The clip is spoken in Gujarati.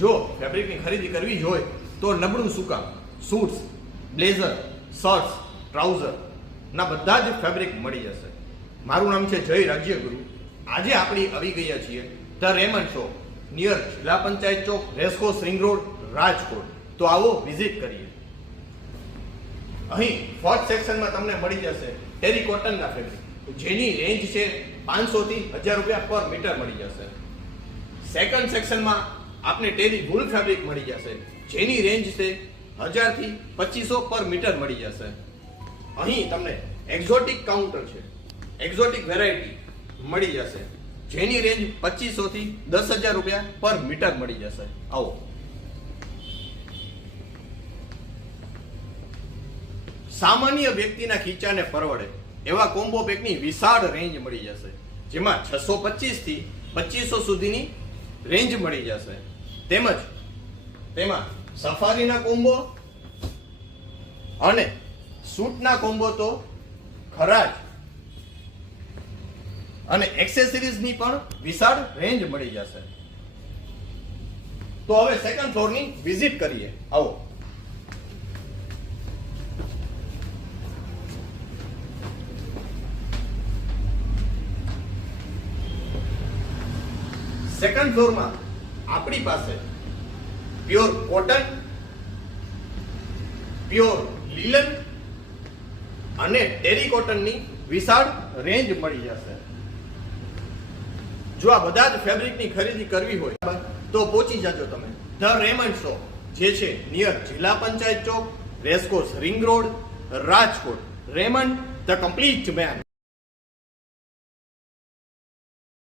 જો ફેબ્રિકની ખરીદી કરવી જ હોય તો નબળું શું કામ, સૂટ્સ, બ્લેઝર, શર્ટ્સ, ટ્રાઉઝર ના બધા જ ફેબ્રિક મળી જશે. મારું નામ છે જય રાજ્યગુરુ. આજે આપણે આવી ગયા છીએ the Raymond shop, near Jilla Panchayat Chowk, racecourse ring road, Rajkot. તો આવો વિઝિટ કરીએ. અહીં ફર્સ્ટ સેક્શનમાં તમને મળી જશે ટેરી કોટનના ફેબ્રિક, જેની રેન્જ છે 500 થી 1000 રૂપિયા પર મીટર મળી જશે. સેકન્ડ સેક્શનમાં આપને ટેરી વૂલ ફેબ્રિક મળી જશે, જેની રેન્જ છે 1000 થી 2500 પર મીટર મળી જશે. અહીં તમને એક્ઝોટિક કાઉન્ટર છે, એક્ઝોટિક વેરાયટી મળી જશે, જેની રેન્જ 2500 થી 10000 રૂપિયા પર મીટર મળી જશે. આવો. સામાન્ય વ્યક્તિના ખીચાને પરવડે એવા કોમ્બો પેકની વિશાળ રેન્જ મળી જશે, જેમાં 625 થી 2500 સુધીની રેન્જ મળી જશે. તેમજ તેમાં સફારીના કોમ્બો અને સૂટના કોમ્બો તો ખરા જ, અને એક્સેસરીઝની પણ વિશાળ રેન્જ મળી જશે. તો હવે સેકન્ડ ફ્લોરની વિઝિટ કરીએ. આવો. સેકન્ડ ફ્લોરમાં આપણી પાસે પ્યોર કોટન, પ્યોર લીલન અને ટેરી કોટનની વિશાળ રેન્જ મળી જશે. જો આ બધા જ ફેબ્રિકની ખરીદી કરવી હોય તો પહોંચી જાજો તમે ધ રેમન્ડ શોપ, જે છે near Jilla Panchayat Chowk, racecourse ring road, Rajkot. Raymond the complete main.